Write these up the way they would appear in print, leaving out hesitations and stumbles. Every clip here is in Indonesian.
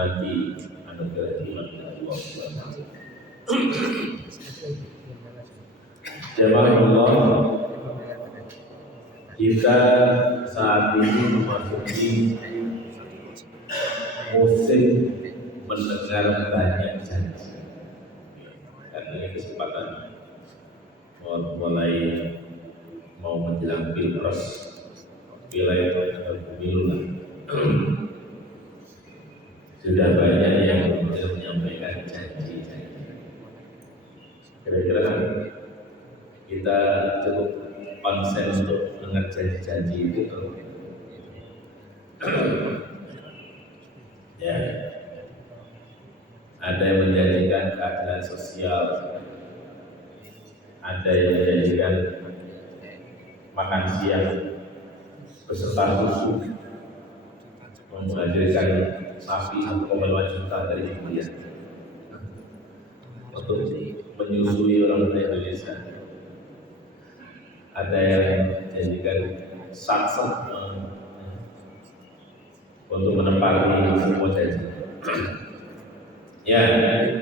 menikmati anugerah iman Allah SWT. Jemaah Allah, kita saat ini memasuki musim mendengar banyak janji. Karena ini kesempatan mulai mau menjelang pilpres, pileg atau pemilu lah. Sudah banyak yang menyampaikan janji-janji. Kira-kira kita cukup konsen untuk mendengar janji-janji itu. Ya, ada yang menjanjikan keadilan sosial, ada yang menjanjikan makan siang beserta susu, menghadirkan sapi 1,5 juta dari India untuk menyusui orang Indonesia. Ada yang menjanjikan saksek untuk menepati semua janji. Ya,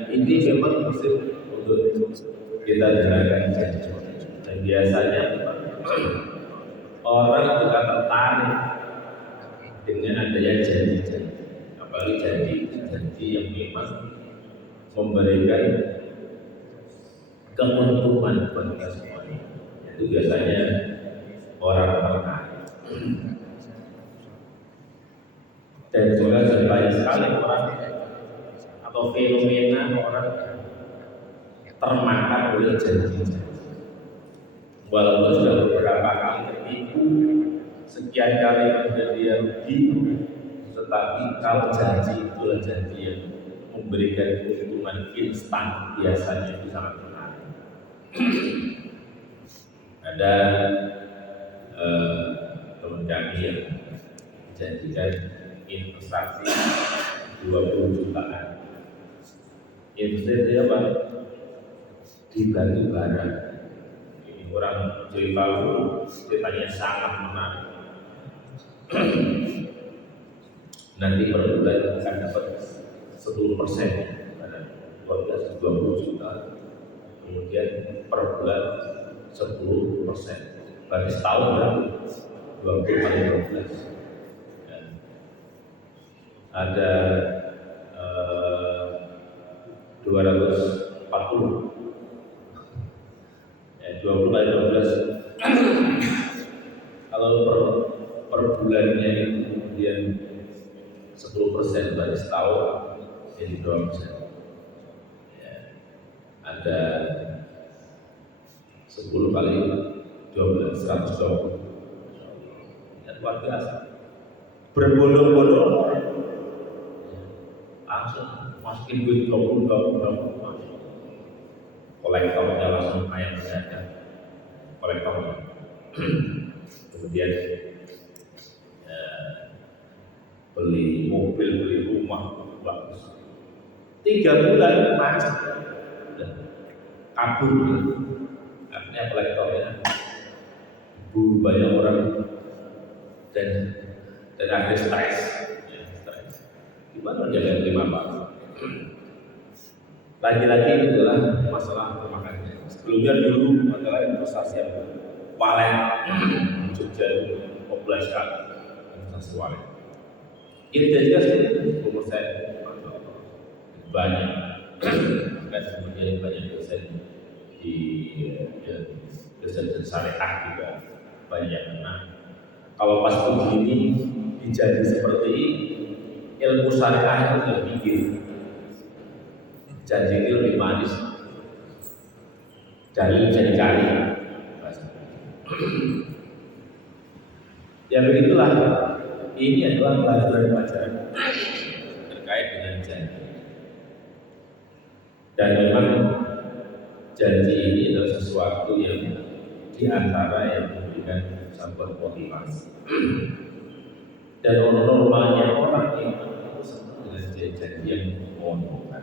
ini memang musim untuk kita dengarkan janji. Dan biasanya orang juga tertarik dengan adanya janji-janji, apalagi janji yang memang memberikan keuntungan bagi kita semuanya. Itu biasanya orang tertarik. Dan juga banyak sekali orang atau fenomena orang termakan oleh janji-janji. Walaupun sudah beberapa kali tertipu, sekian kali kemudian dia rugi, tetapi kalau janji itulah janji yang memberikan keuntungan instan, biasanya itu sangat menarik. Ada teman kami yang menjanjikan investasi 20 jutaan. Investasi apa? Di batu bara. Ini orang cerita dulu, ceritanya sangat menarik. Nanti per bulan akan dapat 10%, pada 20 juta. Kemudian per bulan 10%. Berarti setahun berapa? 20 kali 12. Ada 240 ya, 20 kali 12 kalau per bulannya itu kemudian 10% berarti setahun jadi 2%. Ya, ada 10 kali 12 120 ya, luar biasa. Berbondong-bondong langsung masukin duit 20 kolektornya langsung ayam saja kolektornya. Kemudian beli mobil, beli rumah bagus. 3 bulan macet kabur, artinya kolektornya buru banyak orang dan akhirnya stres. Gimana menjaga terima Pak? Lagi-lagi itulah masalah makannya. Sebelumnya dulu adalah investasi yang walet di Jogja populasi sekali investasi walet. Ini juga sih umur saya banyak, kan kemudian banyak dosen di dosen syariah juga banyak. Nah, kalau pas begini dijadi seperti ilmu syariah itu nggak mikir, janji itu lebih manis, dalil bisa dicari. Ya begitulah, ini adalah pelajaran-pelajaran terkait dengan janji. Dan memang janji ini adalah sesuatu yang diantara yang memberikan sebuah motivasi. Dan normalnya orang yang senang dengan janji yang menguntungkan.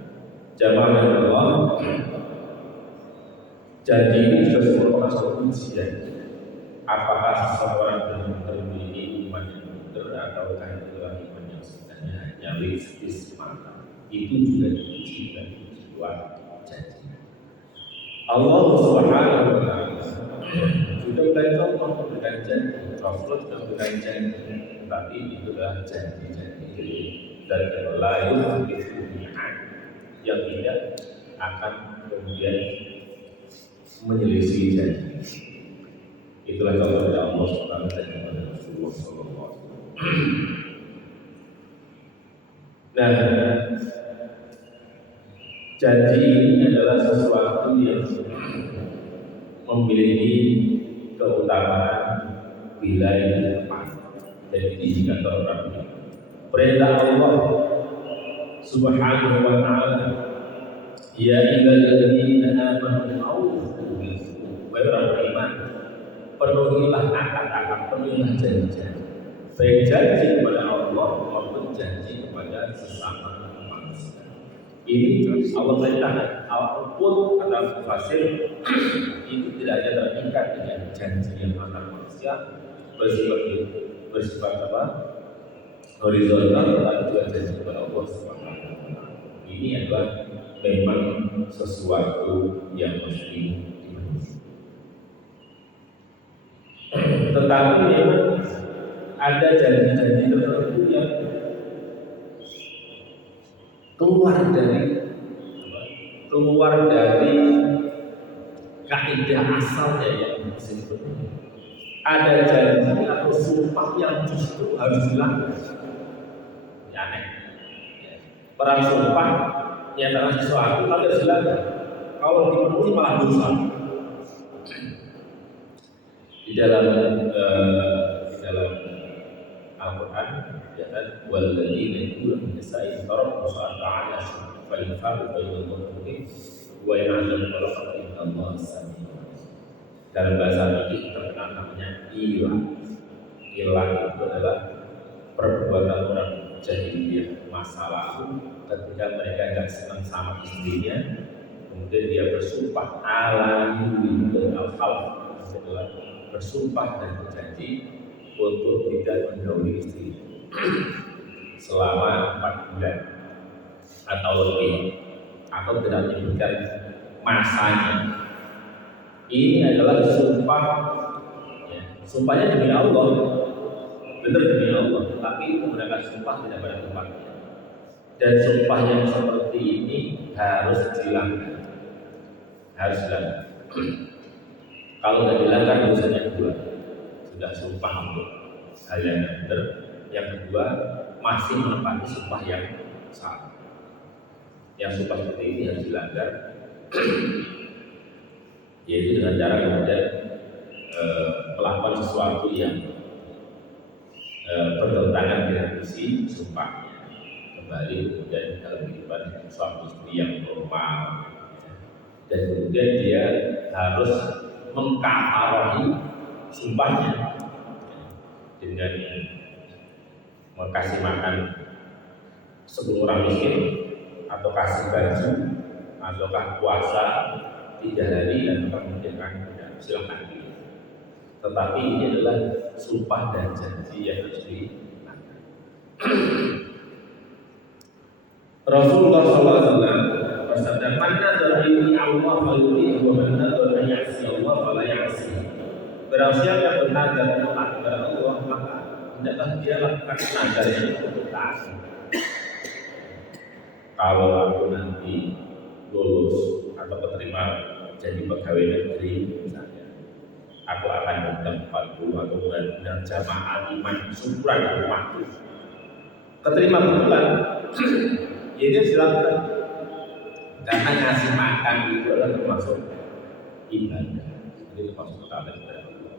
Jamaah Allah, janji ini juga merupakan suatu ujian. Apakah seseorang benar-benar memiliki iman yang benar ataukah itu adalah iman yang sebenarnya hanya realistis semata. Itu juga diuji dan sebuah janji. Allah Subhanahu wa Ta'ala sudah beri contoh memberikan janji, Rasulullah sudah memberikan janji, tapi itu adalah janji-janji dari lain yang tidak akan kemudian menyelisih janji. Itulah contoh dari Allah Subhanahu wa Ta'ala dan Rasulullah Sallallahu Alaihi Wasallam. Nah, janji ini adalah sesuatu yang memiliki keutamaan bila tepat. Jadi indikator Rabbi. Perintah Allah Subhanahu wa Ta'ala, ya ayyuhalladzina amanu aufu bil iman, penuhilah akad-akad, penuhilah janji-janji, baik janji kepada Allah maupun janji kepada sesama manusia. Ini Allah perintahkan. Apapun kata fasir itu tidak ada terikat dengan janji yang antar manusia bersifat apa? Horizontal, tetapi juga janji kepada Allah Subhanahu wa Ta'ala. Ini adalah memang sesuatu yang mesti dipenuhi. Tetapi memang ada janji-janji tertentu yang keluar dari kaidah asalnya yang disebut. Ada janji atau sumpah yang justru harus dilanggar. Ya, aneh. Perang sumpah nyatakan sesuatu tapi harus dilanggar. Kalau dipenuhi malah dosa. Di dalam Al-Quran ya kan, walladzina yaquluna min nisa'ihim tarabbusu arba'ata ashhur fa in fa'u bainal mu'minin wa ya'lamu qalqa innallaha samii'un alim. Dalam bahasa fikih terkenal namanya ilah. Ilah itu adalah perbuatan orang jahiliyah masa lalu ketika mereka tidak senang sama istrinya, kemudian dia bersumpah ala yuminu al-khalq, adalah bersumpah dan berjanji untuk tidak mendahului istri selama 4 bulan atau lebih, atau tidak menyebutkan masanya. Ini adalah sumpah, ya, sumpahnya demi Allah, benar demi Allah, tapi menggunakan sumpah tidak pada tempatnya. Dan sumpah yang seperti ini harus dilanggar, harus dilanggar. Kalau tidak dilanggar dosanya 2. Sudah sumpah untuk hal yang benar, yang kedua masih menepati sumpah yang salah. Yang sumpah seperti ini harus dilanggar, yaitu dengan cara kemudian melakukan sesuatu yang bertentangan dengan isi sumpahnya. Kembali kemudian dalam kehidupan suami istri yang normal, dan kemudian dia harus mengkafarohi sumpahnya dengan kasih makan 10 orang miskin, atau kasih baju, ataukah puasa 3 hari dan mengerjakan, silakan pilih. Tetapi ini adalah sumpah dan janji yang harus dilakukan. Rasulullah SAW bersabda, "Man nadzara ini Allah falyuti wa man nadzara ya'si Allah fala ya'si." Barang siapa yang bernazar taat kepada Allah, maka hendaklah dia lakukan nazarnya untuk taat. Kalau aku nanti lulus atau keterima jadi pegawai negeri misalnya, aku akan mengundang 40 atau benar jamaah iman syukuran rumahku. Keterima betulan, ya dia silakan. Karena ngasih makan itu adalah termasuk ibadah, jadi termasuk taat kepada Allah.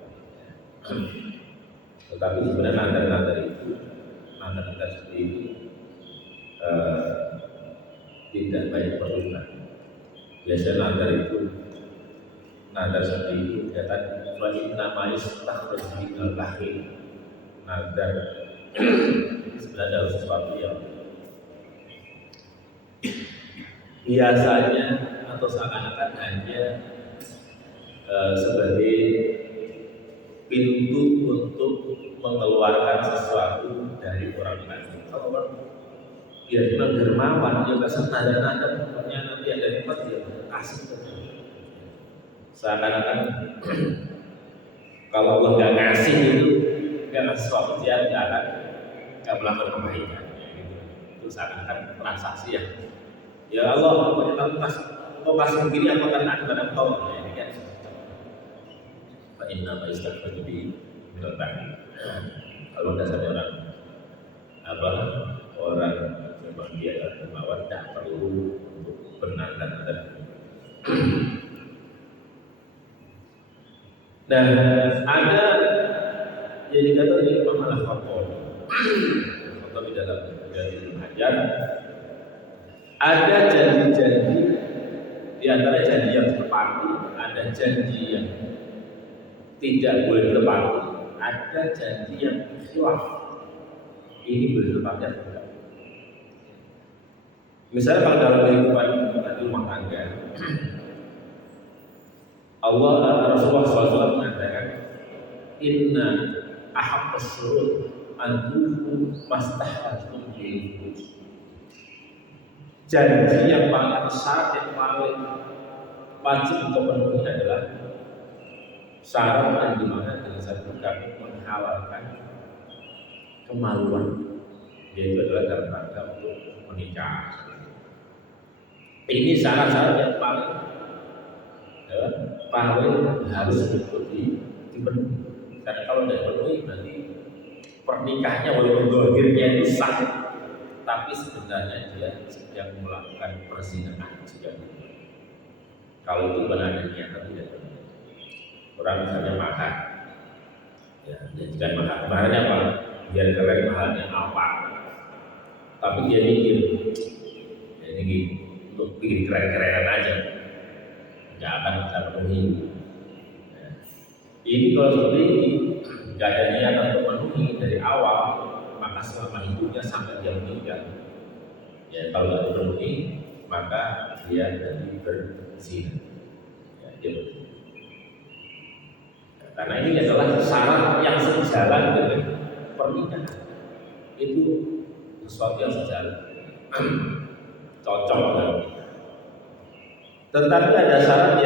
Tetapi sebenarnya nazar-nazar itu, nazar-nazar seperti itu tidak baik perlukan. Biasanya nazar seperti itu kelihatan nama islah berjinal lahir. Nazar sebenarnya adalah sesuatu yang biasanya atau seakan-akan hanya sebagai pintu untuk mengeluarkan sesuatu dari orang lain. Kalau orang dia bilang dermawan, dia kasih nada-nada, pokoknya nanti ada nikmat dia kasih ke dia. Seakan-akan kalau Allah nggak ngasih itu, nggak ngasih sesuatu dia nggak melakukan kebaikan. Itu seakan-akan transaksi ya Allah, pokoknya kau kasih begini aku akan kepada kau. Ini kan Pak Inna Pak Istighfar jadi berlebihan. Kalau dasarnya orang memang dia dermawan, tidak perlu untuk bernada-nada. Nah, ada jadi kata Imam Al-Khattabi dalam Hajar, ada janji-janji di antara janji yang tepati, ada janji yang tidak boleh ditepati, ada janji yang khilaf. Ini boleh ditepati atau tidak? Misalnya kalau dalam kehidupan rumah tangga, Rasulullah SAW mengatakan, Inna ahaqqas syurut antuhu mastahajtum bihi. Janji yang paling syarat yang paling wajib untuk penuhi adalah syarat yang dimana dengan satu kami menghalalkan kemaluan, yaitu adalah dalam rangka untuk menikah. Ini syarat-syarat yang paling harus dipenuhi. Karena kalau tidak dipenuhi berarti pernikahannya walaupun zahirnya itu sah, tapi sebenarnya dia sedang melakukan perzinahan juga. Kalau itu benar niat atau tidak. Orang misalnya makan, ya jangan makan. Mahalnya apa? Biar keren mahalnya apa? Tapi dia mikir, ya ini untuk bikin keren-kerenan aja, nggak akan bisa penuhi. Ya. Ini kalau seperti ini, nggak ada niat untuk memenuhi dari awal, maka selama hidupnya sampai dia meninggal, ya kalau tidak dipenuhi, maka dia jadi berzina. Ya, dia berzina. Karena ini adalah syarat yang sejalan dengan pernikahan. Itu sesuatu yang sejalan, cocok dengan kita. Tetapi ada syarat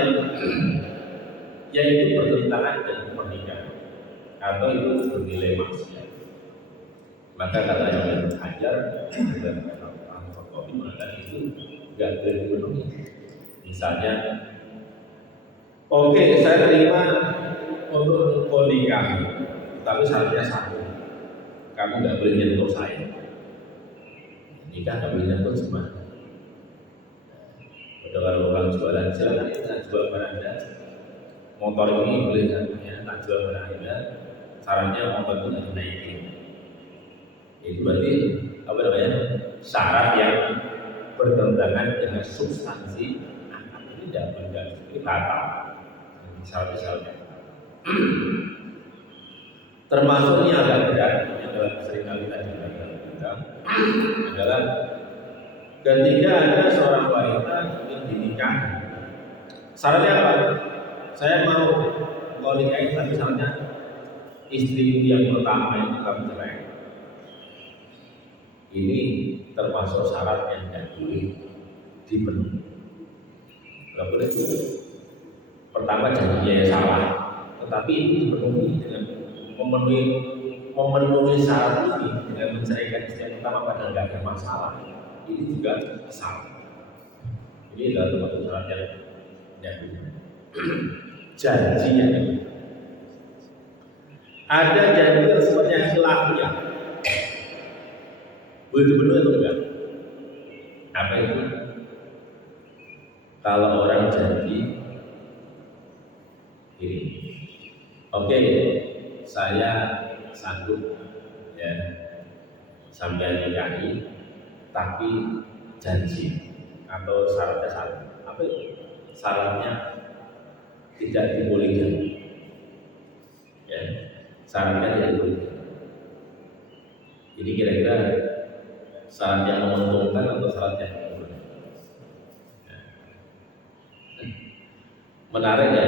yang itu bertentangan dengan pernikahan atau itu bernilai maksiat. Maka kata yang Hajar dan Al-Khattabi mengatakan itu tidak boleh dipenuhi. Misalnya, oke, saya terima untuk poligami, tapi syaratnya satu, kamu nggak boleh nyentuh saya. Nikah nggak boleh nyentuh cuma. Kalau orang jualan silakan kita jual pada Anda. Motor ini boleh tak jual pada Anda. Sarannya motor itu nggak dinaikin. Itu berarti apa namanya? Syarat yang bertentangan dengan substansi akad ini tidak benar. Ini batal. Syarat-syaratnya. Termasuk yang agak berat yang dalam seringkali tadi kita adalah ketika ada seorang wanita ingin dinikahi, syaratnya apa? Saya mau nikahin, tapi syaratnya istri yang pertama itu kamu cerai. Ini termasuk syarat yang tidak boleh dipenuhi. Tidak boleh dipenuhi. Pertama janjinya salah, tetapi ini dipenuhi dengan memenuhi syarat ini dengan menceraikan istri yang pertama padahal tidak ada masalah. Ini juga salah. Ini adalah termasuk syarat yang janjinya. Ada janji yang sebenarnya khilafiyah. Boleh dipenuhi atau enggak? Apa itu? Kalau orang janji ini, oke, saya sanggup ya sampai nikahi, tapi janji atau syaratnya satu. Apa itu? Syaratnya tidak dibolehkan. Ya, syaratnya tidak dibolehkan. Jadi kira-kira syarat yang menguntungkan atau syarat yang menguntungkan? Ya. Menarik ya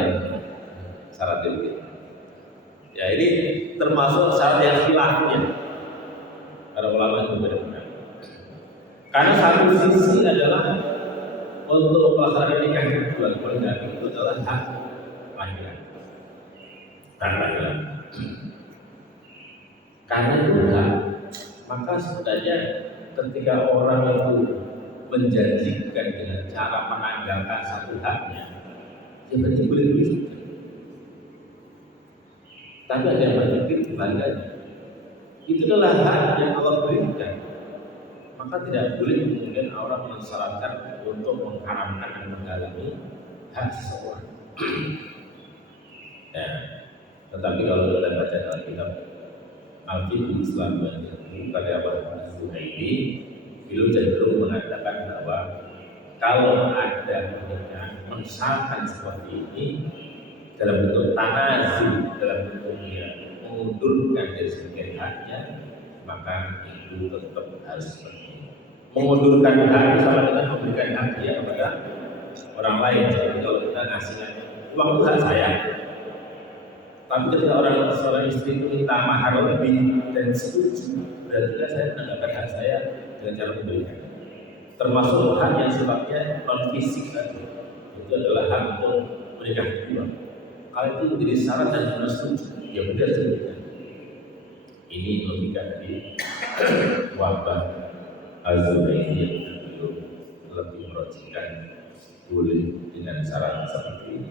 syarat itu. Ya ini termasuk syarat yang khilafiyah. para ulama itu berbeda. Karena satu sisi adalah untuk pelaksanaan nikah kedua keluarga itu adalah hak laki-laki. Hak laki-laki. Karena itu hak, maka sebenarnya ketika orang itu menjanjikan dengan cara menanggalkan satu haknya, dia berarti boleh begitu. Tapi ada yang berpikir kebaliknya. Itu adalah hak yang Allah berikan. Maka tidak boleh kemudian orang mensyaratkan untuk mengharamkan dan menghalangi hak seseorang. Ya, tetapi kalau kita baca dalam kitab Al-Fiqh Islam karya Abu Zuhaili, beliau cenderung mengatakan bahwa kalau ada pernikahan mensyaratkan seperti ini dalam bentuk tanazul, dalam bentuk mengundurkan dari sebagian haknya, maka itu tetap harus seperti ini. Mengundurkan hak sama dengan memberikan hak dia kepada orang lain. Jadi kalau kita ngasihkan uang itu hak saya, tapi ketika seorang istri itu minta mahar lebih dan setuju, berarti kan saya menanggapi hak saya dengan cara memberikan. Termasuk hak yang sifatnya non fisik tadi, itu adalah hak untuk menikah kedua. Kalau itu menjadi syarat dan harus setuju, ya benar setuju. Ini logika dari wabah Az-Zuhaili yang belum lebih merocikan boleh dengan syarat seperti ini.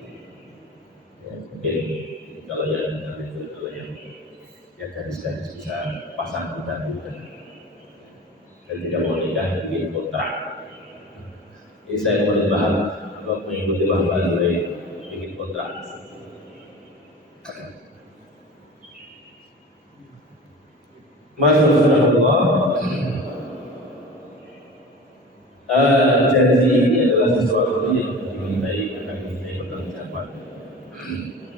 Ya, mungkin kalau yang gadis-gadis bisa pasang bukan dan tidak mau nikah bikin kontrak. Ini saya mau dibahas atau mengikuti wabah Az-Zuhaili bikin kontrak. Masyaallah, janji ini adalah sesuatu yang dimintai akan dimintai pertanggungjawaban,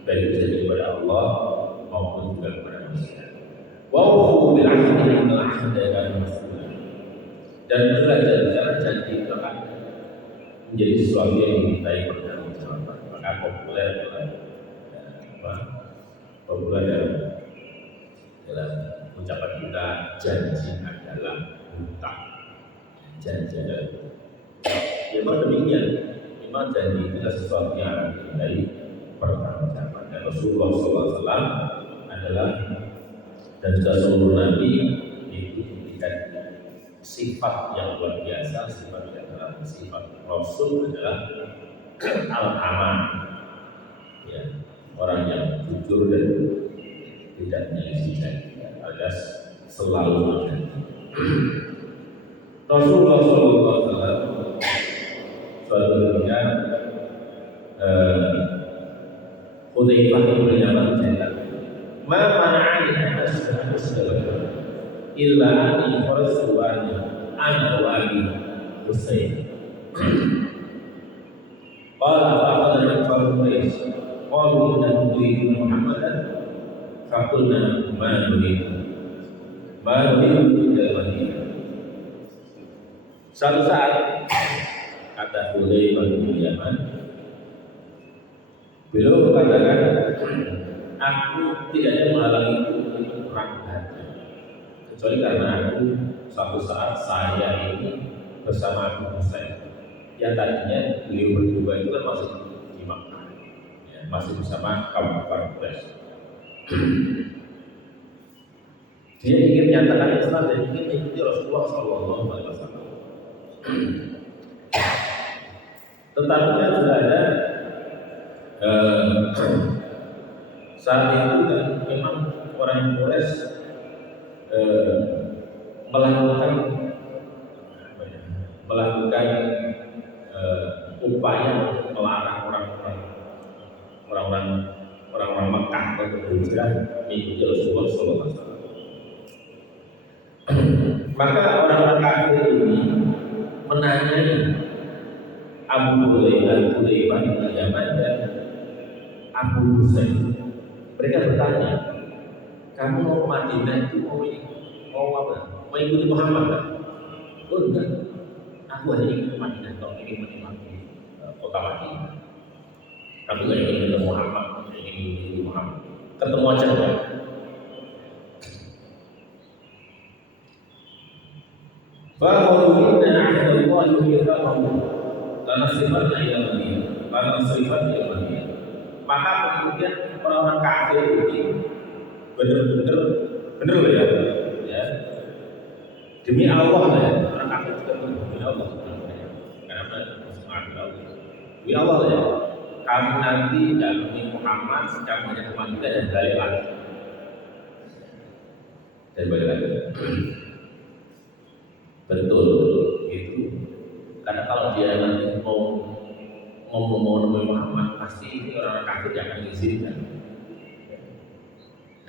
baik janji kepada Allah maupun juga kepada manusia. Wa'ufu bil ahdi innal ahda kana mas'ula. Dan belajar janji itu akan menjadi sesuatu yang dimintai pertanggungjawaban. Maka populer dalam ucapan kita, janji adalah hutang. Janji adalah hutang. Ya, memang demikian. Memang janji itu adalah sesuatu yang akan dimintai pertanggungjawaban. Dan Rasulullah SAW adalah dan juga seluruh Nabi itu diberikan sifat yang luar biasa. Sifat yang adalah sifat Rasul adalah al-aman, ya, orang yang jujur dan tidak menyelisih janji, alias selalu berjanji. Rasulullah SAW suatu ketika Hudzaifah bin Yaman berkata, "Ma mana'ani an asbaha musliman illa an kharastu ana wa abi Husain." Qala fa'aqadna Quraish qalu inna nuridu Muhammadan faqulna ma nuridu ila Madinah. Suatu saat kata Hudzaifah bin Yaman, beliau mengatakan, aku tidak ada menghalangi untuk perang Badar, kecuali karena aku suatu saat saya ini bersama Abu Husain. Yang tadinya beliau berdua itu kan masih di Makkah, ya, masih bersama kaum kafir Quraisy. Dia ingin menyatakan Islam dan ingin mengikuti Rasulullah SAW. Tetapi kan sudah ada saat itu kan memang orang Quraisy melakukan upaya untuk melarang orang-orang Mekah untuk berhijrah mengikuti Rasulullah SAW. Maka orang-orang kafir ini menanyai Abu Hurairah bin Yaman dan Abu Husain. Mereka bertanya, kamu mau Madinah itu mau apa? Mau ikuti Muhammad kan? Oh enggak, aku hanya ingin Madinah, kalau ingin menikmati kota Madinah. Kamu nggak ingin ketemu Muhammad, ingin ikuti Muhammad. Ketemu aja kan? Fa'udhina ahdallahi yirakamu lanasrifanna ila Madinah lanasrifanna ila Madinah. Maka kemudian orang-orang kafir ini benar-benar benar ya, ya demi Allah ya, orang kafir juga demi Allah. Kenapa? Demi Allah ya, kami nanti demi Muhammad sedang banyak Madinah dan balik lagi dan balik lagi. Betul itu, karena kalau dia nanti mau menemui Muhammad, pasti ini orang kafir yang akan mengizinkan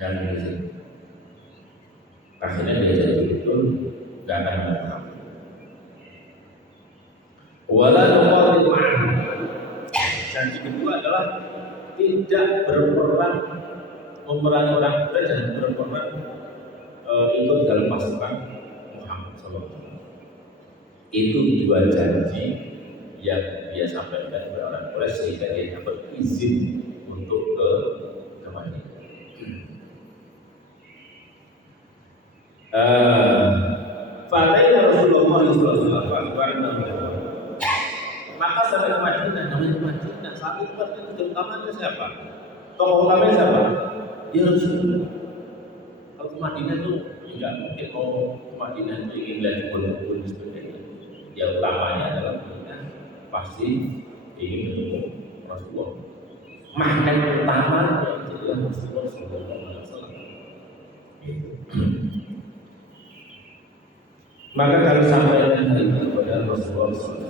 dan mengizinkan. Akhirnya dia jadi betul, gak akan Muhammad. Wala nuqatil ma'ah. Janji kedua adalah tidak berperang memerangi orang Quraisy dan berperang ikut dalam pasukan Muhammad SAW. Itu dua janji yang dia sampaikan kepada orang Quraisy sehingga dia dapat izin untuk ke Madinah. Falaila Rasulullah sallallahu alaihi wasallam. Maka sampai ke Madinah, namanya Madinah. Saat itu tujuan utamanya siapa? Tokoh utamanya siapa? Ya Rasulullah. Kalau ke Madinah tuh tidak mungkin mau ke Madinah itu ingin lihat kebun-kebun dan sebagainya. Yang utamanya adalah Madinah pasti ingin ketemu Rasulullah. Magnet utama adalah Rasulullah sallallahu alaihi wasallam. Maka kami sampaikan hal itu kepada Rasulullah SAW.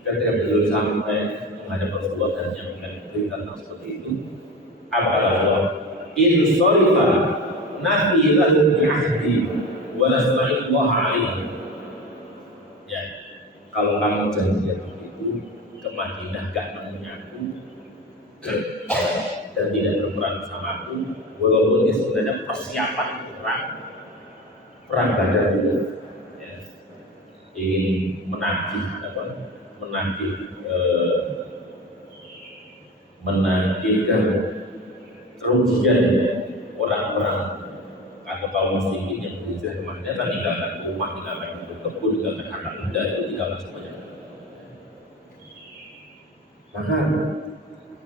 Ketika beliau sampai menghadap Rasulullah dan menyampaikan berita tentang seperti itu, apa kata Allah? In shorifa nafi lahu bi'ahdi wa nasta'inullah alaihi. Ya, kalau kamu janjian itu ke Madinah gak nemunya aku dan tidak berperang sama aku, walaupun ini sebenarnya persiapan perang Badar itu, ya, ingin menagihkan kerugian orang-orang atau kaum muslimin yang berhijrah ke Madinah, kan tinggalkan rumah, tinggalkan kebun, tinggalkan anak muda, itu tinggalkan semuanya. Maka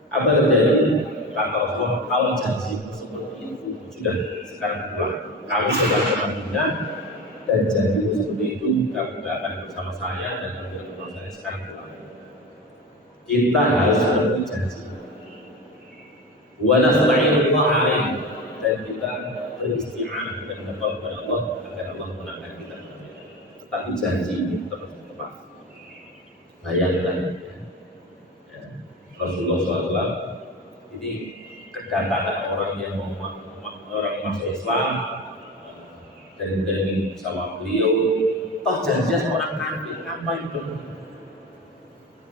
apa terjadi? Kata Rasulullah, kalau janji seperti itu sudah sekarang pulang. Kamu sudah ke Madinah dan janji seperti itu kamu tidak akan bersama saya dan kamu tidak bersama saya sekarang pulang. Kita harus seperti janji. Wa nasta'inullah alaihi, dan kita beristi'anah dan berdoa kepada Allah agar Allah menangkan kita. Tetapi janji ini terus tepat. Bayangkan ya, Rasulullah SAW ini kedatangan orang yang orang masuk Islam dan ingin bersama beliau, toh janjinya seorang kafir, apa itu?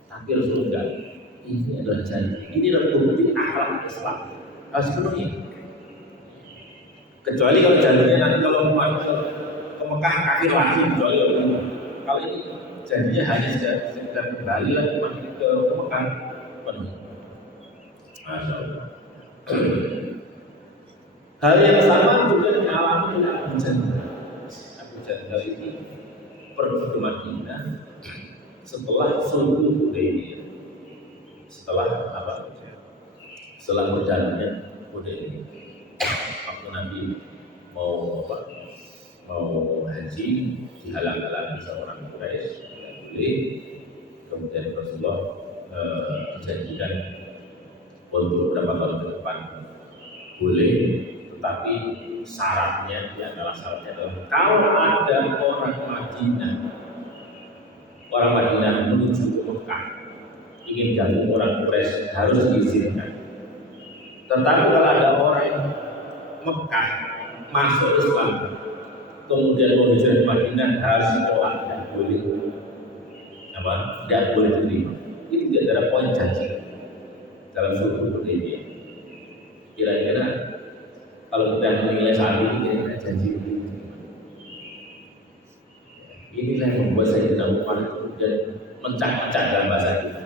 Tapi Rasulullah, ini adalah janji, ini adalah bukti akhlak Islam, harus penuhi. Kecuali kalau janjinya nanti kalau mau ke Mekah kafir lagi, kecuali kalau ini janjinya hanya sekedar kembali lagi ke Mekah penuhi. Masya Allah. Hal yang sama juga dialami oleh Abu Jandal. Abu Jandal ini pergi ke Madinah setelah sulh Hudaybiyah. Setelah apa? Setelah berjalannya Hudaybiyah. Waktu Nabi mau haji, dihalang-halangi seorang Quraisy, tidak boleh. Kemudian Rasulullah dijanjikan untuk beberapa tahun ke depan boleh, tetapi syaratnya adalah kalau ada orang Madinah menuju ke Mekah ingin gabung orang Quraisy harus diizinkan. Tetapi kalau ada orang Mekah masuk Islam kemudian mau hijrah ke Madinah harus ditolak, tidak boleh. Tidak boleh diterima. Itu tidak ada poin janji dalam sulh Hudaybiyah. Kira-kira kalau kita menilai saat ini kira-kira janji ini, inilah yang membuat saya tidak Umar kemudian mencak-mencak dalam bahasa kita.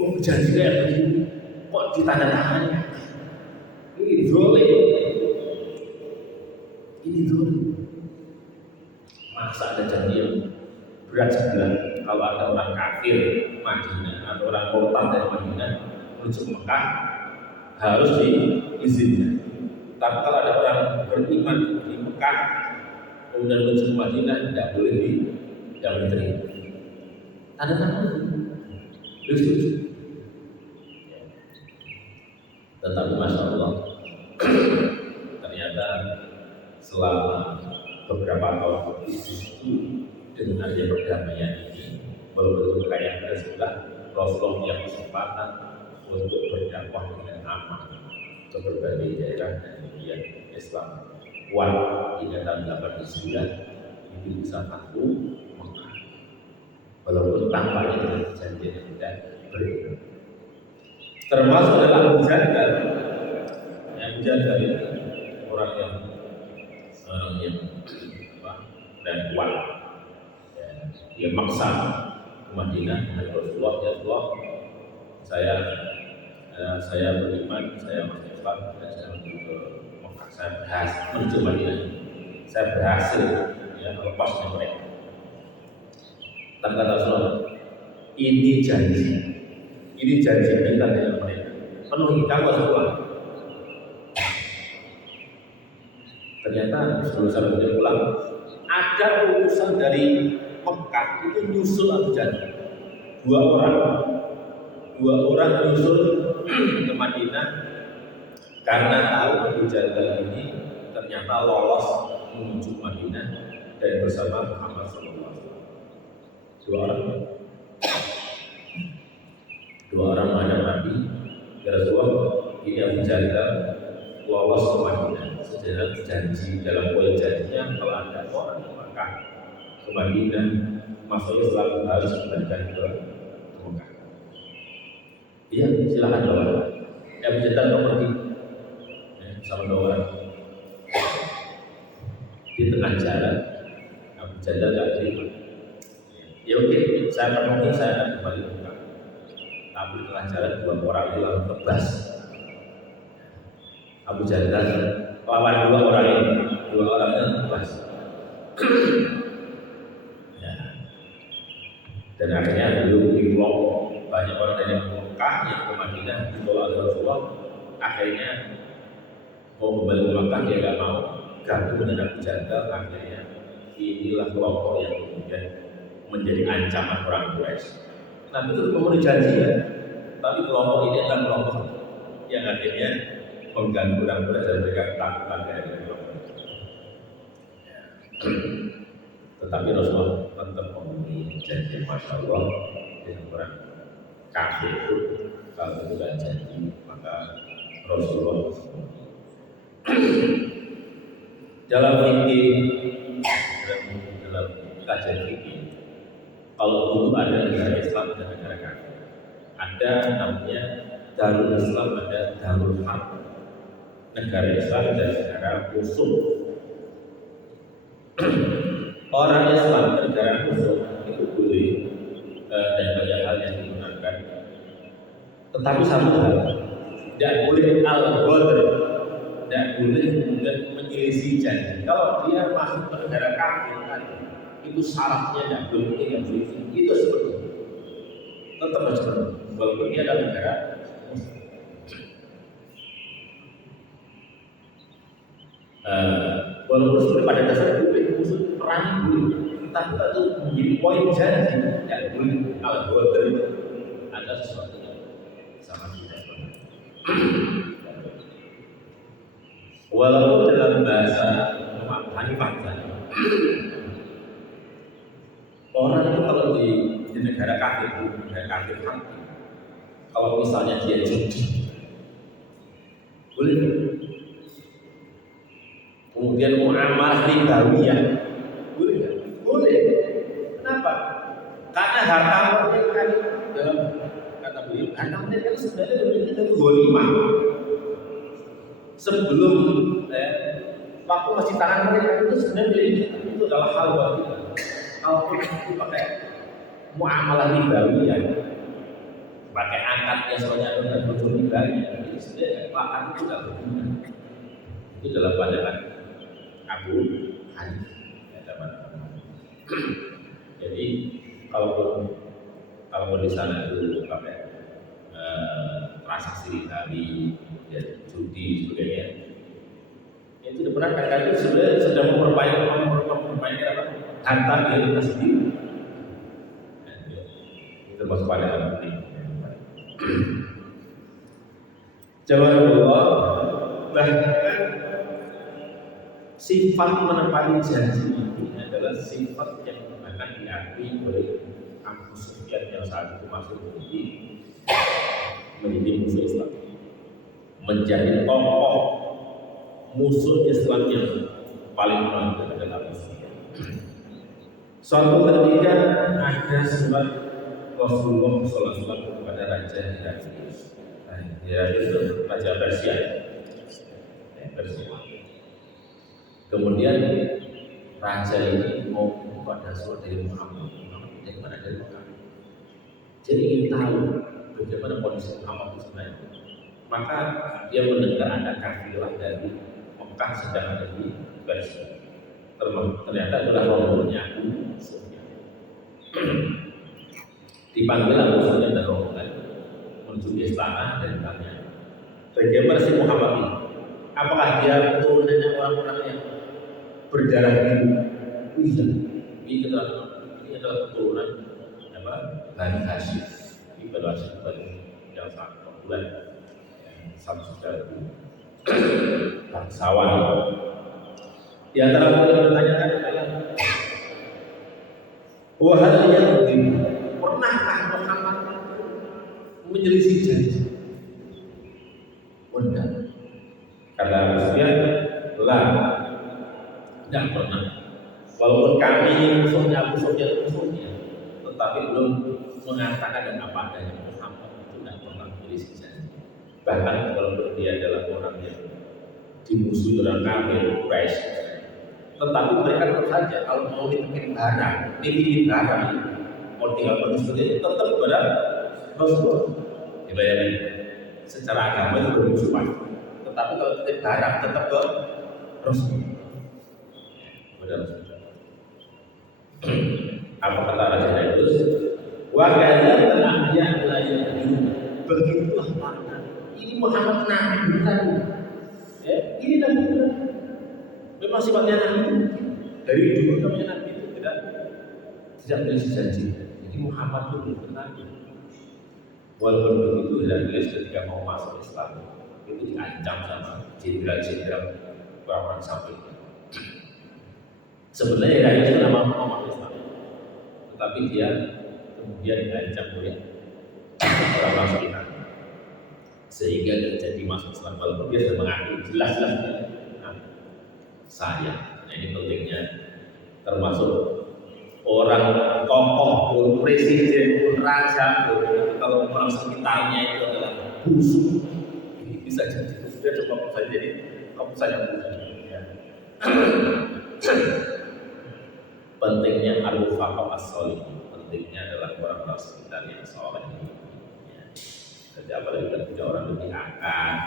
Mau berjanji kayak begini, kok ditandatangani? Ini zalim. Masa ada janji yang berat sebelah? Kalau ada orang kafir Madinah atau orang murtad dari Madinah menuju Mekah harus diizinkan. Tapi kalau ada orang beriman di Mekah kemudian menuju ke Madinah tidak boleh diterima. Ada tangan itu. Tetapi Masya Allah ternyata selama beberapa tahun itu dengan adanya perdamaian ini walaupun kekayaan tersebut Rasulullah yang kesempatan untuk berdakwah dengan aman ke berbagai daerah dan dunia Islam kuat hingga tahun 89 itu bisa mampu Mekah walaupun tampaknya dengan perjanjian yang tidak berbeda. Termasuk adalah Abu Jandal. Abu Jandal itu orang yang dan kuat. Dia maksa ke Madinah dengan Rasulullah, ya Rasulullah, saya beriman, saya masuk Islam, dan saya menuju ke Mekah. Saya berhasil menuju Madinah. Saya berhasil melepas mereka. Dan kata Rasulullah, ini janji kita dengan mereka. Penuhi kamu semua. Ternyata sebelum saya pulang, ada utusan dari Mekah itu nyusul Abu Jandal. Dua orang nyusul ke Madinah karena tahu Abu Jandal ini ternyata lolos menuju Madinah dan bersama Muhammad SAW. Dua orang menghadap Nabi, ya Rasulullah, ini Abu Jandal lolos ke Madinah. Sejalan janji dalam poin janjinya kalau ada orang yang Mekah ke Madinah masuk Islam harus kembalikan ke Mekah. Iya, silakan bawa. Abu Jandal kau pergi sama dua orang. Di tengah jalan Abu Jandal tidak terima. Ya oke, saya penuhi, saya akan kembali ke Mekah. Tapi di tengah jalan dua orang itu langsung tebas. Abu Jandal lawan dua orangnya tebas. Ya. Dan akhirnya beliau bilang banyak orang dari Mekah yang ke Madinah ditolak oleh Rasulullah. Akhirnya mau kembali ke Mekah dia nggak mau. Gabung dengan Abu Jandal. Akhirnya inilah kelompok yang kemudian menjadi ancaman orang Quraisy. Nabi itu memenuhi janji ya, tapi kelompok ini adalah kelompok yang akhirnya mengganggu orang Quraisy dan mereka ketakutan dari kelompok. Tetapi Rasulullah tetap memenuhi janji, Masya Allah, dengan orang kafir itu kalau tidak janji maka Rasulullah dalam kajian fikih kalau dulu ada negara Islam dan negara kafir, ada namanya Darul Islam, ada Darul Harb, negara Islam dan negara musuh. Orang Islam dan negara musuh itu boleh dan banyak hal yang digunakan, tetapi satu hal, tidak boleh al-ghadr, tidak boleh kemudian menyelisih janji. Kalau dia masuk ke negara kafir itu syaratnya tidak boleh menyelisih. Itu seperti itu. Tetap harus benar, walaupun dia adalah negara walaupun sebenarnya pada dasarnya boleh musuh perang boleh, tapi itu menjadi poin janji tidak boleh al-ghadr itu ada sesuatu yang sangat tidak benar. Walaupun dalam bahasa Hanifah orang itu kalau di negara kafir, kalau misalnya dia judi, boleh. Kemudian muamalah ribawiyah, boleh nggak? Boleh. Kenapa? Karena harta mereka kan dalam kata beliau, harta mereka kan sebenarnya itu ghanimah. Sebelum waktu masih tangan mereka itu sebenarnya itu adalah hal buat kita. Kalau kita pakai muamalah ribawiyah, pakai akadnya soalnya dengan bocor ribawiyah, itu sebenarnya akad itu tidak berguna. Itu dalam pandangan Abu Hanifah. Jadi kalaupun di sana itu pakai transaksi di hari, ya, judi sebagainya, itu dibenarkan karena itu sebenarnya sedang memperbaiki apa? Harta diri sendiri. Itu termasuk pada hal ini. Jawabanullah, bahkan sifat menepati janji ini adalah sifat yang akan diakui oleh Abu Sufyan yang saat itu masih menjadi musuh Islam, menjadi tokoh musuh Islam yang paling menonjol adalah Abu Sufyan. Suatu ketika ada surat Rasulullah SAW kepada Raja Heraklius. Heraklius itu Raja Persia. Kemudian raja ini mau pada surat dari Muhammad dari mana dari Mekah. Jadi ingin tahu bagaimana kondisi Muhammad itu sebenarnya. Maka dia mendengar ada kafilah dari Mekah sedang ada di Persia. Ternyata adalah rombongannya Abu Sufyan. Dipanggil Abu Sufyan dan rombongan menuju ke istana dan ditanya, bagaimana si Muhammad ini? Apakah dia turunannya orang-orang yang berdarah biru? Iya, ini adalah keturunan apa? Bani Hashim. Ini Bani Hashim yang sangat populer, satu saudara bangsawan. Di antara yang bertanyakan adalah, wahai yang pernahkah Muhammad menyelisih janji? Benar. Kata Abu Sufyan, tidak pernah. Walaupun kami ini musuhnya Abu Sufyan tetapi belum mengatakan dan apa adanya. Muhammad itu tidak pernah menyelisih janji. Bahkan walaupun dia adalah orang yang dimusuhi orang kafir Quraisy, tetapi mereka tetap saja kalau mau nitipin barang, mau tinggal pergi seperti itu tetap kepada Rasulullah. Dibayangkan secara agama itu bermusuhan, tetapi kalau nitip barang tetap ke Rasulullah. Apa kata Raja Heraklius? Wa kadzdzal anbiya la yu'minun. Begitulah makna. Ini Muhammad nabi bukan. Ini nabi benar. Memang sifatnya nabi. Dari dulu namanya nabi itu tidak berisi janji. Jadi Muhammad itu benar. Walaupun begitu Heraklius ketika mau masuk Islam itu diancam sama jenderal-jenderal orang sampai. Sebenarnya Heraklius itu nama Muhammad Islam, tetapi dia kemudian diancam oleh orang Islam sehingga terjadi masuk Islam. Walaupun dia sudah mengakui jelas-jelas saya. Nah, ini pentingnya termasuk orang tokoh, presiden, raja, kalau orang sekitarnya itu adalah busuk, ini bisa jadi dia coba saja jadi saja busuk. Ya. Pentingnya al-faqah as-solih, pentingnya adalah orang-orang sekitar yang soleh. Ya. Jadi apalagi kita punya orang lebih angkat,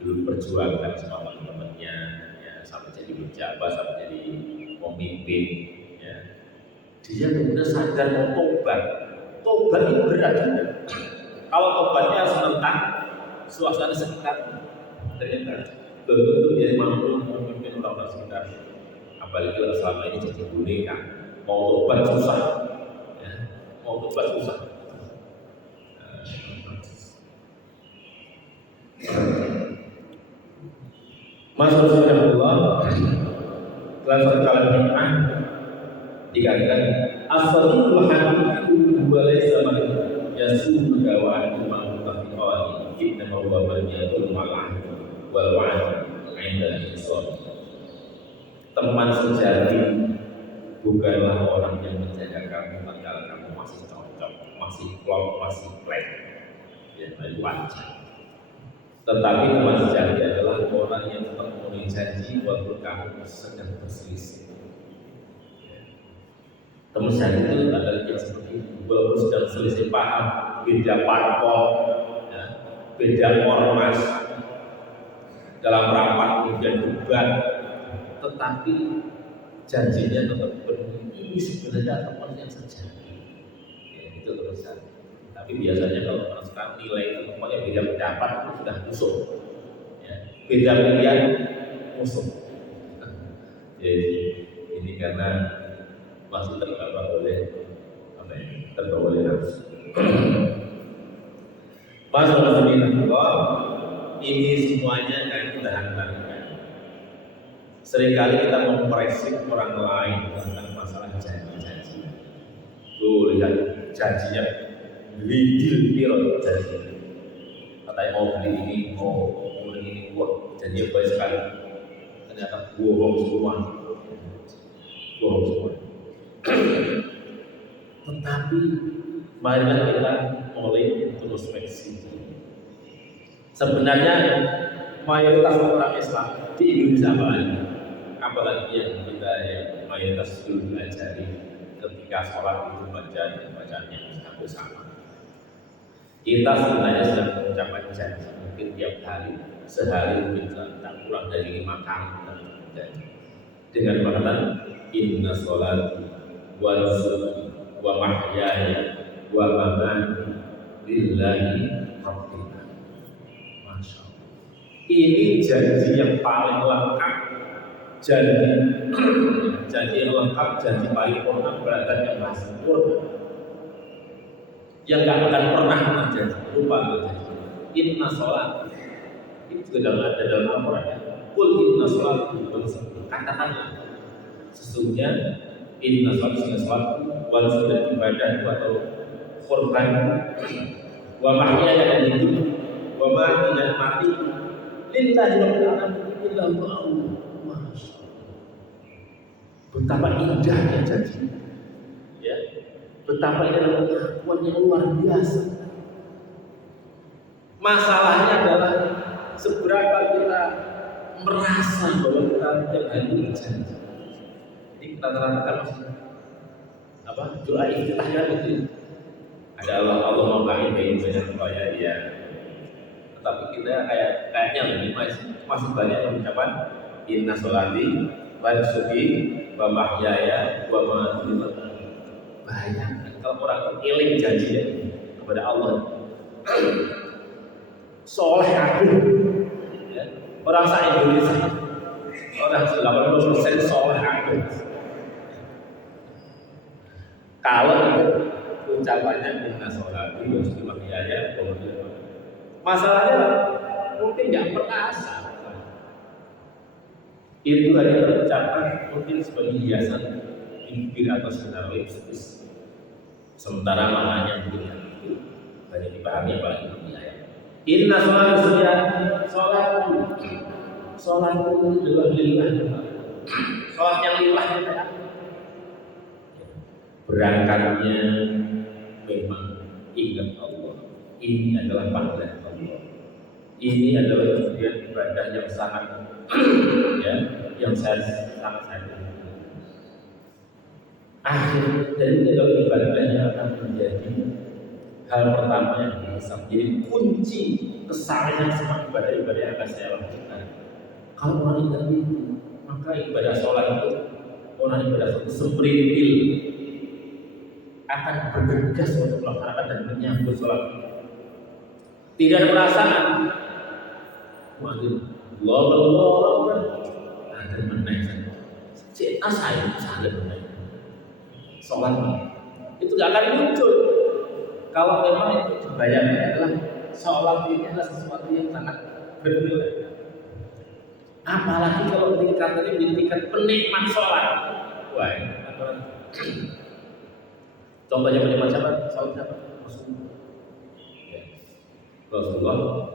dulu perjuangkan sama teman-temannya, ya, sampai jadi pejabat, sampai jadi pemimpin. Ya. Dia kemudian sadar mau tobat itu berat. Kalau tobatnya serentak, suasana sekitar ternyata belum tentu dia mampu memimpin orang-orang sekitar. Apalagi kalau selama ini jadi boneka, mau tobat susah, ya, mau tobat susah. Mas Rasulullah dalam satu kalam hikmah dikatakan as-sadiqul hamid wa laysa man yasum gawaan ma'rufah inna huwa man yaqul ma'ah wal wa'ad 'inda al-islam. Teman sejati bukanlah orang yang menjaga kamu padahal kamu masih cocok, masih klop, masih plek, ya itu wajar. Tetapi teman sejati adalah orang yang tetap memenuhi janji walaupun kamu sedang berselisih. Teman sejati itu adalah yang seperti itu, walaupun sedang selisih paham, beda parpol, ya, beda ormas, dalam rapat kemudian debat, tetapi janjinya tetap benar. ini sebenarnya teman yang sejati. Ya, itu terusan. Tapi biasanya kalau orang sekarang nilai itu pokoknya beda pendapat itu sudah musuh. Ya, beda pilihan musuh. Jadi ini karena masih terbawa oleh apa ya? Terbawa oleh nafsu. Masalah Allah ini semuanya kan kita hantarkan. Seringkali kita mempresip orang lain tentang masalah janji-janji. Tuh lihat janjinya beli piro janjinya. Katanya mau beli ini, mau beli ini, wah janjinya baik sekali. Ternyata bohong semua. Bohong semua. Tetapi marilah kita mulai introspeksi. Sebenarnya mayoritas orang Islam di Indonesia apalagi yang kita yang mayoritas dulu belajar ketika sholat itu bacanya hampir sama. Kita sebenarnya sedang mengucapkan janji mungkin tiap hari, sehari mungkin tak kurang dari 5 kali kita berjanji dengan mengatakan inna sholati wa nusuki wa mahyaya wa mamati lillahi rabbil alamin. Masya Allah. Ini janji yang paling lengkap, janji yang lengkap, janji paripurna, beratan yang maha sempurna, yang gak akan pernah terjadi lupa terjadi. Inna sholat itu juga ada dalam Al-Quran. Kul inna sholat katakanlah sesungguhnya inna sholat wal sudah ibadah atau korban wa mahyaya dan hidup wa mati dan mati lillahi rabbil alamin illallah Allah. Betapa indahnya janji, ya, betapa ini adalah pengakuan yang luar biasa. Masalahnya adalah seberapa kita merasa bahwa kita tiap hari berjanji. Jadi kita terangkan apa doa iftitahnya itu ada Allah mau kami banyak supaya ya. Tetapi kita kayaknya lebih masih banyak yang mengucapkan inna sholati wa nusuki wa mahyaya wa mamati. Banyak kalau orang eling janji ya, kepada Allah soleh aku ya. Orang se-Indonesia orang 80% soleh aku. Kalau ucapannya inna sholati wa nusuki wa mahyaya wa mamati, masalahnya mungkin nggak pernah asal. Itu hanya terucapkan mungkin sebagai hiasan bibir atau sekedar lipstick. Sementara maknanya mungkin itu banyak dipahami apalagi di ayat. Inna sholatku adalah lillah. Sholat yang lillah berangkatnya memang ingat Allah. Ini adalah panggilan Allah. Ini adalah ibadah yang sangat ya, yang saya sangat sayang. Akhir dari ibadah yang akan menjadi hal pertama yang bisa menjadi kunci kesalahan semua ibadah-ibadah yang akan saya lakukan. Kalau orang ingat itu, maka ibadah sholat itu, orang ibadah sholat seperintil akan bergegas untuk melaksanakan dan menyambut sholat. Tidak ada perasaan. Waduh, Allah akan menaikkan. Cita saya sangat menaikkan. Sholat itu tidak akan muncul kalau memang itu dibayangkan adalah sholat ini adalah sesuatu yang sangat bernilai. Apalagi kalau tingkatannya menjadi tingkat penikmat sholat. Wah, contohnya penikmat siapa? Sholat siapa? Rasulullah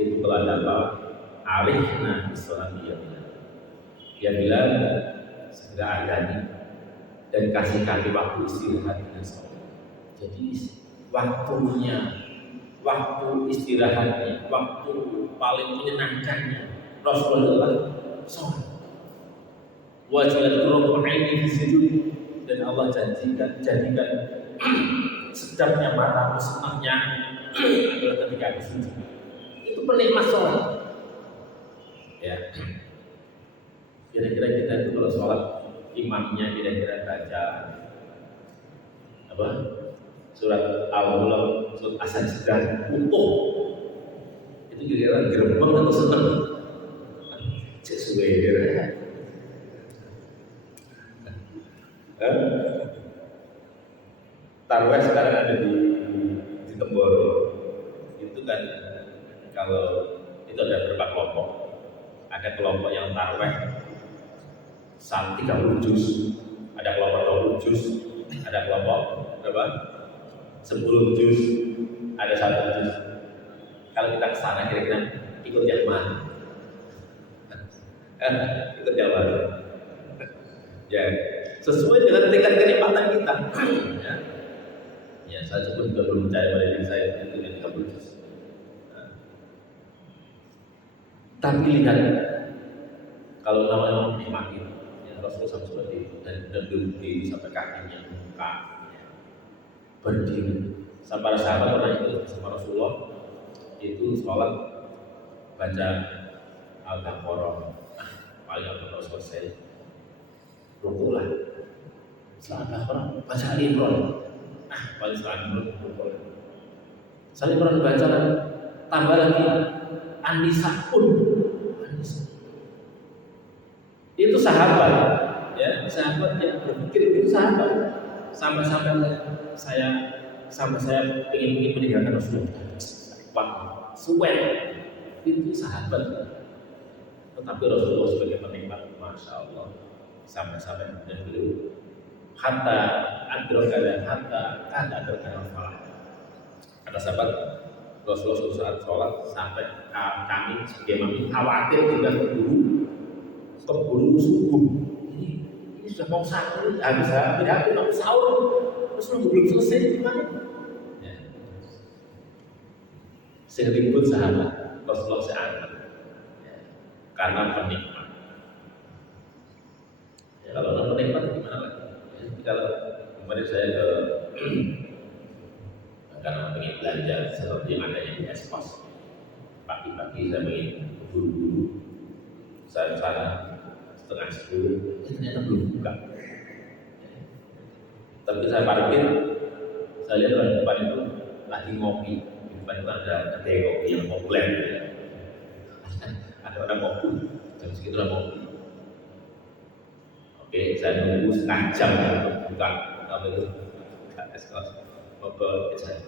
itu telah dapat alihna sholat dia bilang segera adani dan kasih kami waktu istirahat dengan sholat. Jadi waktunya, waktu istirahatnya, waktu paling menyenangkannya Rasulullah sholat. Wajilat ruku'aini fi sujud, dan Allah jadikan sedapnya mata, senangnya adalah ketika bersujud. Itu penikmat sholat. Ya. Kira-kira kita itu kalau sholat imamnya kira-kira baca apa? Surat Al-Mulk, surat As-Sajdah utuh. Itu kira-kira gerbang atau seneng? Sesuai kira-kira. Tarweh sekarang ada di Temboro. Itu kan kalau itu ada beberapa kelompok. Ada kelompok yang tarweh 30 juz, ada kelompok 20 juz, ada kelompok berapa? 10 juz, ada 1 juz. Kalau kita ke sana kira-kira ikut yang mana? Ikut yang mana? Ya, sesuai dengan tingkat kenikmatan kita. Ya, saya pun juga belum percaya pada diri saya itu yang 30 juz. Tapi lihat, kalau namanya menikmati, ya Rasulullah seperti itu dan berdiri sampai kakinya buka, berdiri. Sampai para sahabat pernah itu sama Rasulullah itu sholat baca Al-Baqarah, paling apa selesai, rukulah. Setelah Al-Baqarah baca Al-Imran, paling setelah Al-Imran rukulah. Setelah Al-Imran baca tambah lagi An-Nisa pun. Itu sahabat, ya sahabat yang berpikir itu sahabat. Sampai saya ingin meninggalkan Rasulullah. Pak, suwen itu sahabat. Tetapi Rasulullah sebagai penikmat, masya Allah, sampai dan beliau hatta kada falah. Ada sahabat Rasulullah suatu saat sholat sampai kami sebagai mami khawatir juga keburu subuh. Ini sudah mau sahur, habis mau sahur, terus belum selesai gimana? Ya. Seribut sahabat Rasulullah SAW, ya. Karena penikmat. Ya, kalau non penikmat gimana lagi? Ya, kalau kemarin saya ke karena ingin belanja seperti yang adanya di Espos, pagi-pagi saya ingin buru-buru, saya sana 9:30, ternyata belum buka. Tapi saya parkir, saya lihat orang depan itu lagi ngopi. Di depan itu ada kedai kopi yang populer. Ada orang ngopi, jam segitu lah ngopi. Oke, saya nunggu setengah jam untuk buka. Tapi itu ngobrol, saya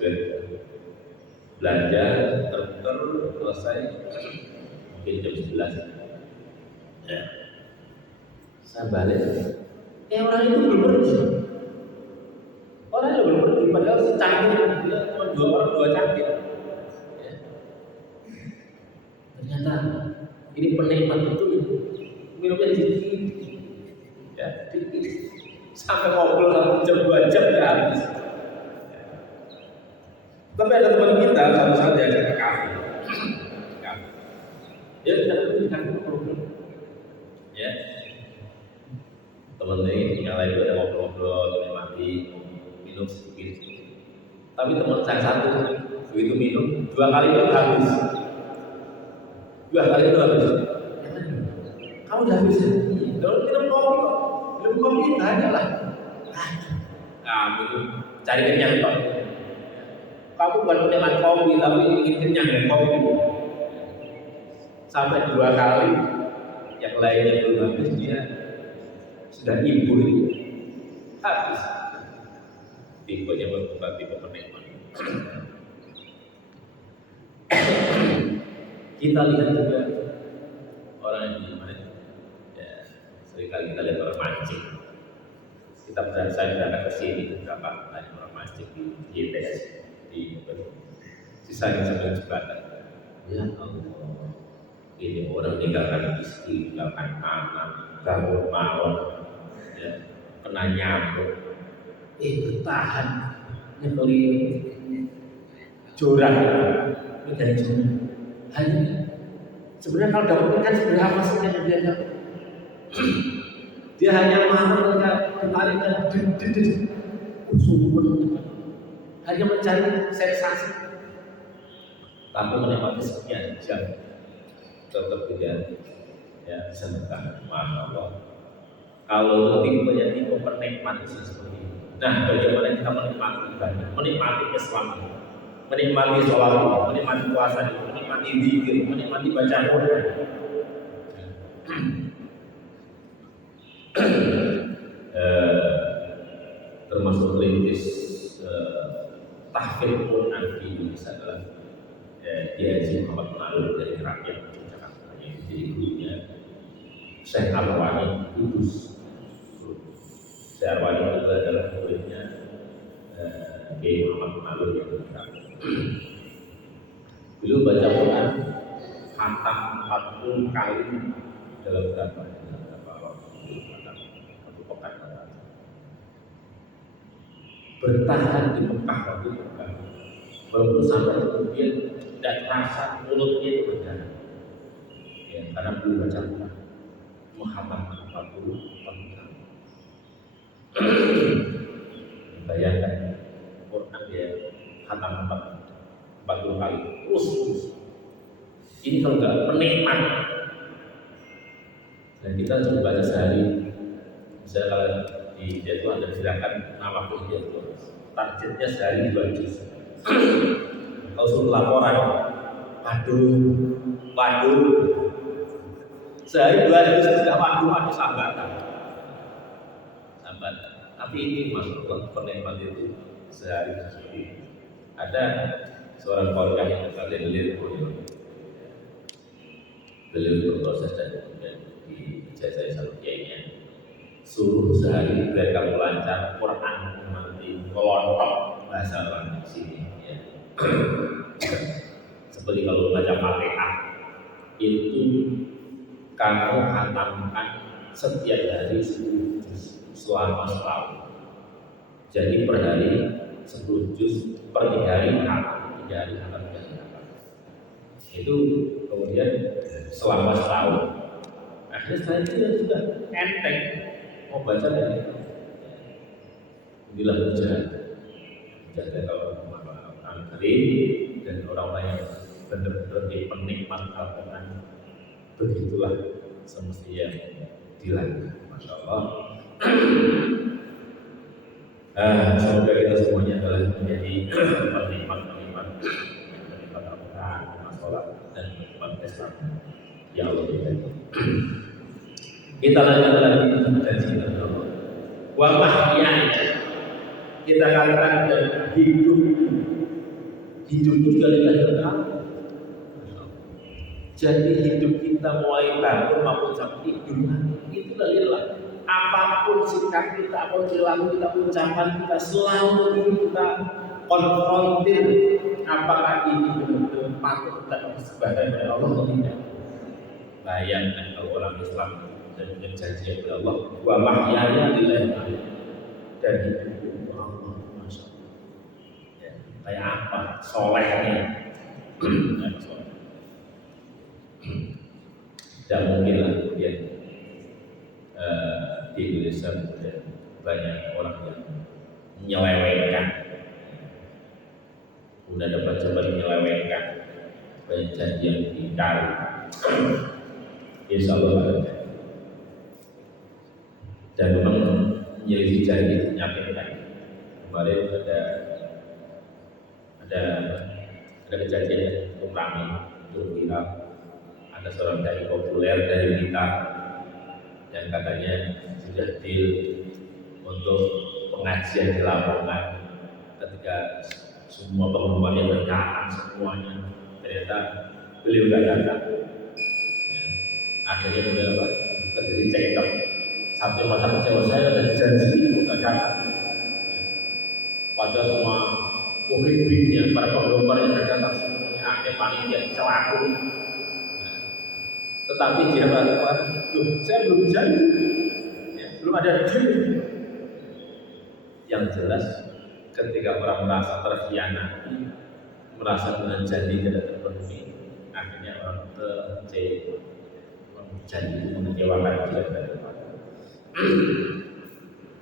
belanja, selesai, mungkin jam 11. Ya. Saya balik, orang itu belum pergi. Orangnya belum pergi, padahal si canggih dia cuma dua canggih. Ya. Ternyata ini penikmat itu minumnya dikit, ya, dikit. Sampai ngobrol 1 jam 2 jam ya habis. Ya. Tapi ada teman kita satu saat diajak ke kafe. Ya kita pergi di kafe ngobrol. Ya. Teman ini yang lain itu ada ngobrol-ngobrol, menikmati, minum sedikit. Tapi teman saya satu begitu minum 2 kali itu habis. 2 kali itu habis. Kamu udah habis ya? Kalau minum kopi banyak lah. Kamu itu cari kenyang kok. Kamu bukan penikmat kopi tapi ingin kenyang dengan kopi. Sampai 2 kali, yang lainnya belum habis dia sudah ibu itu habis. Tipenya bukan tipe penikmat. Kita lihat juga orang yang gimana, ya, seringkali kita lihat orang mancing. Saya berangkat ke sini beberapa kali orang mancing di GPS di sisanya sampai jembatan. Ya Allah, ini orang meninggalkan istri, meninggalkan anak, bangun malam, ya, kena nyamuk, bertahan, nyebelin, jurang, ini dari jurang. Hanya sebenarnya kalau dapat ikan sebenarnya apa sih yang dia dapat? Dia hanya marah ketika ditarikan, hanya mencari sensasi, tanpa menikmati sekian jam tetap tidak ya bisa bertahan. Masya Allah. Kalau tipenya tipe penikmat sih seperti itu. Nah, bagaimana kita menikmati ibadah, menikmati Islam, menikmati sholat, menikmati puasa, menikmati zikir, menikmati baca Quran. Termasuk perintis tahfidz Quran di Indonesia adalah Dia Haji Muhammad Munawwir dari Rakyat Jakarta, yang jadi gurunya Syekh Arwani Kudus. Syekh Arwani itu adalah muridnya Kiai Muhammad Munawwir yang berkata, beliau baca Quran khatam 40 kali dalam berapa waktu, satu pekan. Bertahan di Mekah waktu itu, walaupun sampai kemudian tidak terasa mulutnya itu berdarah, ya, karena belum baca Quran menghatam 40 kali. Bayangkan Quran dia khatam 40 kali terus. Ini kalau nggak penikmat, dan kita coba baca sehari, misalnya kalau di jadwal ada silakan nama dia targetnya sehari 2 juz. Kalau suruh laporan, waduh, sehari 2 juz sudah waduh sambatan. Tapi ini maksudnya penikmat itu sehari seperti itu. Ada seorang keluarga yang kalian lihat, beliau berproses dan kemudian dijajah sama kiainya, suruh sehari biar kamu lancar Quran nanti kelontok bahasa orang di sini, ya. Seperti kalau baca Fatihah itu kamu khatamkan setiap hari 10 juz selama setahun. Jadi per hari 10 juz, per 3 hari khatam, 3 hari khatam. Itu kemudian selama setahun. Akhirnya setelah itu ya sudah enteng mau baca dari itu. Inilah ujian kalau orang kering dan orang yang benar-benar penikmat Al-Quran, begitulah semestinya dilakukan. Masya Allah. Semoga kita semuanya adalah menjadi penikmat Al-Quran, sholat dan penikmat Islam. Ya Allah, kita lanjutkan lagi janji kita Allah. Wa mahyaya, kita katakan hidup juga dilahirkan. Jadi hidup kita mulai bangun maupun sampai tidur itu lillah. Apapun sikap kita, apapun perilaku kita, ucapan kita, selalu kita konfrontir apakah ini benar-benar patut kita disembah kepada Allah atau tidak. Bayangkan kalau orang Islam dan punya janji kepada Allah, wa mahyaya lillahi, dan hidup untuk Allah, masya Allah. Ya, kayak apa? Solehnya. Tidak mungkin lah kemudian di Indonesia banyak orang yang menyelewengkan, udah dapat coba menyelewengkan, banyak janji yang dicari. Insya Allah ada. Dan memang menjadi janji menyampaikan. Kemarin ada kejadian yang ramai untuk viral. Ada seorang dai populer dari Blitar yang katanya sudah deal untuk pengajian di Lamongan. Ketika semua pengumumannya berjalan semuanya, ternyata beliau tidak datang. Akhirnya kemudian terjadi cekcok. Sampai masa kecewa saya dan janji tidak datang. Pada semua muhibinnya, para penggemar yang datang semuanya akhirnya panitia celaka. Tetapi dia berkata, saya belum janji, ya, belum ada janji. Yang jelas, ketika orang merasa terkhianati, merasa dengan janji tidak terpenuhi, akhirnya orang terkecewa. Janji itu mengecewakan dia.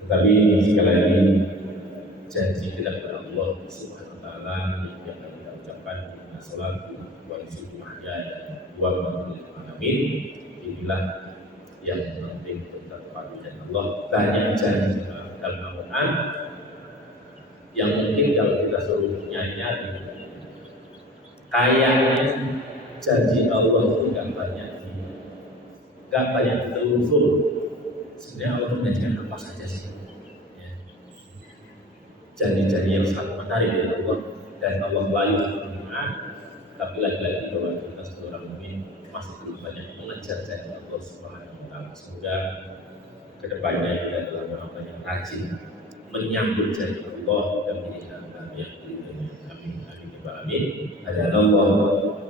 Tapi sekali lagi, janji kita kepada Allah Subhanahu Wa Taala yang kita ucapkan dengan salat wa syukur dan wa amin. Inilah yang penting tetap patuh janji Allah. Banyak janji dalam Al-Quran yang mungkin kalau kita suruh nyanyi, kayaknya janji Allah itu nggak banyak ditelusur. Sebenarnya Allah menjanjikan apa saja sih? Ya. Janji-janji yang sangat menarik dari Allah, dan Allah layu berdoa. Tapi lagi-lagi bahwa kita seorang mukmin masih belum banyak mengejar janji Allah Subhanahu wa Ta'ala. Semoga kedepannya kita telah orang yang rajin menyambut janji Allah dan menjadi hamba yang diridhoi. Amin. Amin. Hadza Allah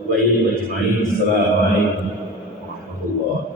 wa iyyakum ajma'in. Assalamualaikum warahmatullahi wabarakatuh.